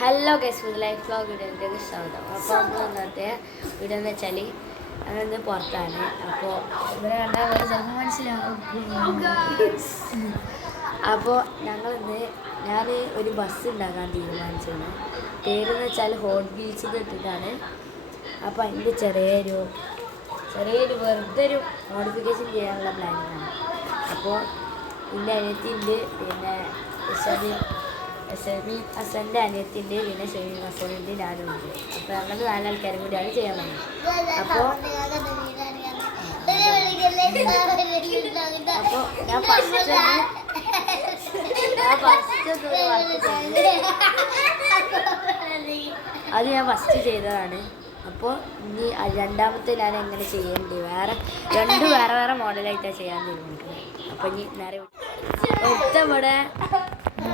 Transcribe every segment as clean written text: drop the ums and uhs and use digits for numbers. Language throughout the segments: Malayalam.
ഹലോ ഗൈസ്, പുതിയ ലൈഫ് വ്ലോഗ് വീഡിയോയിലേക്ക് സ്വാഗതം. അപ്പോൾ നമ്മൾ ഇന്നത്തെ വീഡിയോ എന്ന് വെച്ചാൽ ഞങ്ങളിന്ന് പുറത്താണ്. അപ്പോൾ ഇവരെ കണ്ടാൽ വേറെ ചിലപ്പോൾ മനസ്സിലാവും. അപ്പോൾ ഞാൻ ഒരു ബസ് ഉണ്ടാക്കാൻ തീരുമാനിച്ചത്. പേരെന്ന് വെച്ചാൽ ഹോട്ട് വീൽസ് ഇട്ടിട്ടാണ്. അപ്പോൾ അതിൻ്റെ ചെറിയൊരു വെറുതെ ഒരു മോഡിഫിക്കേഷൻ ചെയ്യാനുള്ള പ്ലാനിങ്ങാണ്. അപ്പോൾ എൻ്റെ അനിയത്തിൻ്റെ പിന്നെ അസൻ്റെ അനിയത്തിൻ്റെ പിന്നെ ഷെമീൻ അസൻ്റെ ഞാനുണ്ട്. അപ്പോൾ ഞങ്ങൾ 4 ആൾക്കാരും കൂടിയാണ് ചെയ്യാൻ പോകുന്നത്. അപ്പോൾ ഞാൻ ഫസ്റ്റ് അത് ഞാൻ ഫസ്റ്റ് ചെയ്തതാണ്. അപ്പോൾ ഇനി രണ്ടാമത്തെ ഞാൻ എങ്ങനെ ചെയ്യേണ്ടി വേറെ മോഡലായിട്ടാണ് ചെയ്യാൻ തീരുമാനിക്കുന്നത്. അപ്പോൾ ഇനി നേരെ ഇവിടെ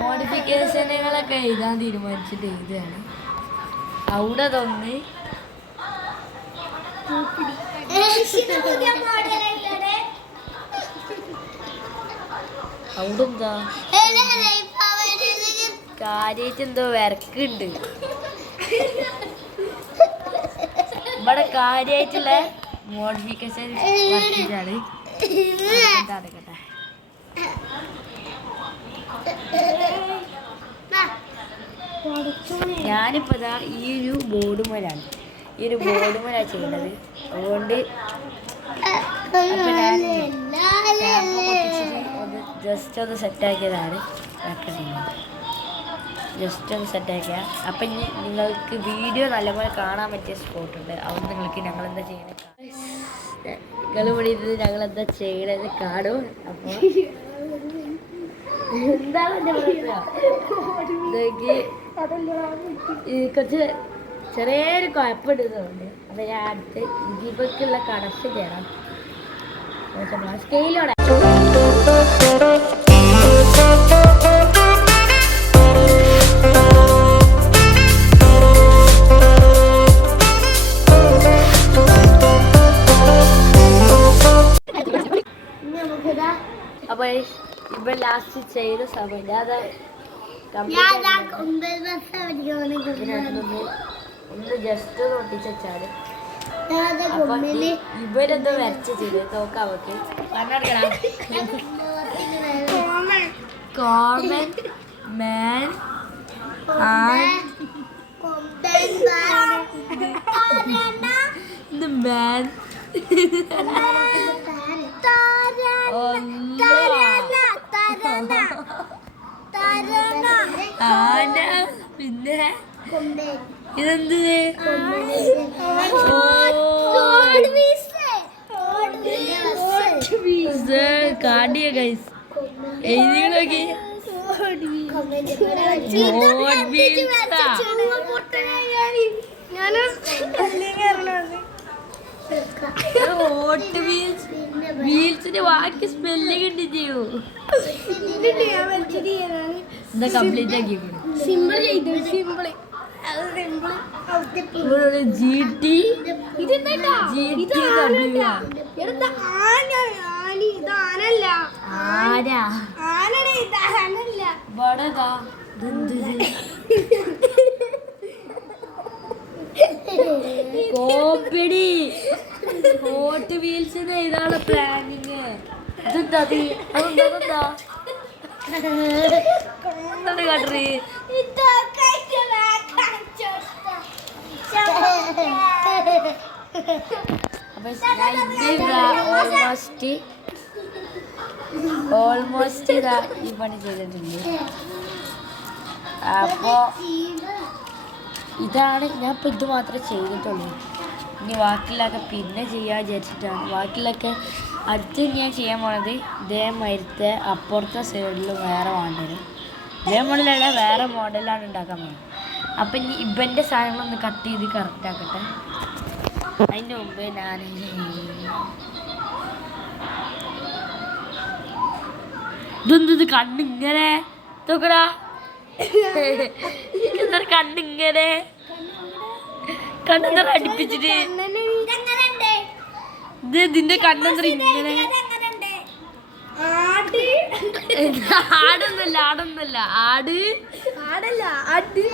മോഡിഫിക്കേഷനുകളൊക്കെ എഴുതാൻ തീരുമാനിച്ചിട്ട് എഴുതുകയാണ്. അവിടെ തോന്നി അവിടെ എന്താ കാര്യമായിട്ട് എന്തോ വർക്കുണ്ട് ഇവിടെ. കാര്യമായിട്ടുള്ള മോഡിഫിക്കേഷൻ വർക്കിട്ടാണ്. നടക്കട്ടെ. ഞാനിപ്പോൾ ഇതാ ഈ ഒരു ബോർഡ് മേലാണ് ചെയ്യുന്നത്. അതുകൊണ്ട് ജസ്റ്റ് ഒന്ന് സെറ്റാക്കിയതാണ്. അപ്പം ഇനി നിങ്ങൾക്ക് വീഡിയോ നല്ലപോലെ കാണാൻ പറ്റിയ സ്പോട്ടുണ്ട്. അതുകൊണ്ട് നിങ്ങൾക്ക് ഞങ്ങളെന്താ ചെയ്യണത്, നിങ്ങൾ ഇവിടെ ഇരുന്ന് ഞങ്ങളെന്താ ചെയ്യണമെന്ന് കാണും. അപ്പോൾ എന്താണ് കുറച്ച് ചെറിയൊരു കുഴപ്പമിടുന്നുണ്ട്. അത് ഞാൻ അടുത്ത് ഇതിലേക്കുള്ള കണക്ഷൻ ചെയ്യണം. സ്കെയിലോടെ അപ്പോൾ ഇപ്പം ലാസ്റ്റ് ചെയ്ത സമയം ഒന്ന് ജസ്റ്റ് ഒട്ടിച്ച് വെച്ചാല് ഇവരെന്തോ വരച്ച് ചെയ്ത് നോക്കാം. അവർക്ക് കോമൺ മാൻ ആൻഡ് മാൻ ആന. പിന്നെ ഇതെന്ത് കാടിയ ഗൈസ് എഴുതി നോക്കി. വീൽസിന്റെ ബാക്കി സ്പെല്ലിംഗ് ഉണ്ട് ചെയ്യൂ. എന്താ കംപ്ലീറ്റ് ആക്കി കോപ്പിടി ഹോട്ട് വീൽസിന് ഇതാണ് പ്ലാനിങ്. ഇതെന്താ അതെന്താ കാട്ടറി ഓൾമോസ്റ്റ് ഇതാ ഈ പണി ചെയ്തിട്ടുണ്ട്. അപ്പോൾ ഇതാണ് ഞാൻ ഇപ്പം ഇത് മാത്രമേ ചെയ്തിട്ടുള്ളൂ. ഇനി ബാക്കിയുള്ളതൊക്കെ പിന്നെ ചെയ്യാൻ വിചാരിച്ചിട്ടാണ്. ബാക്കിയുള്ളതൊക്കെ അടുത്ത് ഞാൻ ചെയ്യാൻ പോണത് ഇതേമാതിരത്തെ അപ്പുറത്തെ സൈഡിൽ വേറെ മോഡൽ, ഇതേ മോഡലല്ല വേറെ മോഡലാണ് ഉണ്ടാക്കാൻ പോകുന്നത്. അപ്പം ഇനി ഇവൻ്റെ സാധനങ്ങളൊന്ന് കട്ട് ചെയ്ത് കറക്റ്റ് ആക്കട്ടെ. അതിൻ്റെ മുമ്പ് ഞാൻ ഇതെന്ത് കണ്ണിങ്ങനെ നോക്കടാ, എന്താ കണ്ണിങ്ങനെ കണ്ണെന്താ അടുപ്പിച്ചിട്ട് ഇത് ഇതിന്റെ കണ്ണെന്താ ഇങ്ങനെ. ആടൊന്നല്ല ആടല്ല ആട് ആടല്ല ആട്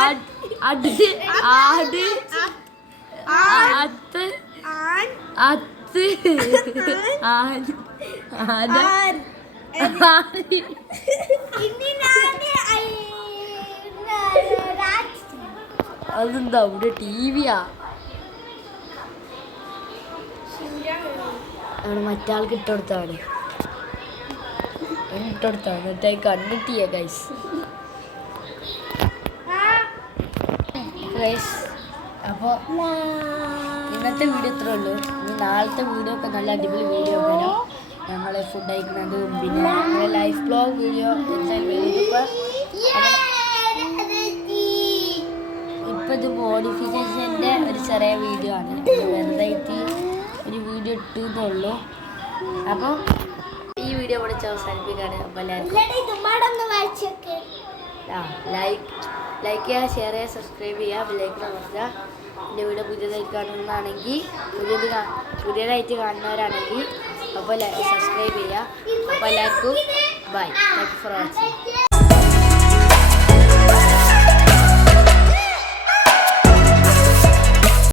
ആട് അത്ത് അത്ത് അതെന്താ ഇവിടെ ടിവിയാ അവിടെ മറ്റാൾക്ക് ഇട്ടുകൊടുത്താണ് എന്നിട്ട് കണ്ടിട്ടിയ ഗൈസ് അപ്പോൾ ഇന്നത്തെ വീഡിയോ ഇത്രേ ഉള്ളൂ. ഇനി നാളത്തെ വീഡിയോ ഒക്കെ നല്ല അടിപൊളി വീഡിയോ വരാം. ഞങ്ങൾ ഫുഡ് കഴിക്കുന്നതും പിന്നെ ഞങ്ങളുടെ ലൈഫ് ബ്ലോഗ് വീഡിയോ ഇപ്പം ഇത് മോഡിഫിക്കേഷൻ്റെ ഒരു ചെറിയ വീഡിയോ ആണ്. വെറുതെ ഒരു വീഡിയോ ഇട്ടുന്നുള്ളൂ. അപ്പോൾ ഈ വീഡിയോ ഇവിടെ അവസാനിപ്പിക്കുകയാണ്. അപ്പോൾ എല്ലാവർക്കും ലൈക്ക് ചെയ്യുക, ഷെയർ ചെയ്യുക, സബ്സ്ക്രൈബ് ചെയ്യുക, ബെല്ലൈക്കൺ അമർത്തുക. എൻ്റെ വീഡിയോ പുതിയതായി കാണുന്നതാണെങ്കിൽ പുതിയതായിട്ട് കാണുന്നവരാണെങ്കിൽ അപ്പോൾ സബ്സ്ക്രൈബ് ചെയ്യുക. അപ്പോൾ എല്ലാവർക്കും bye. Thank you for watching.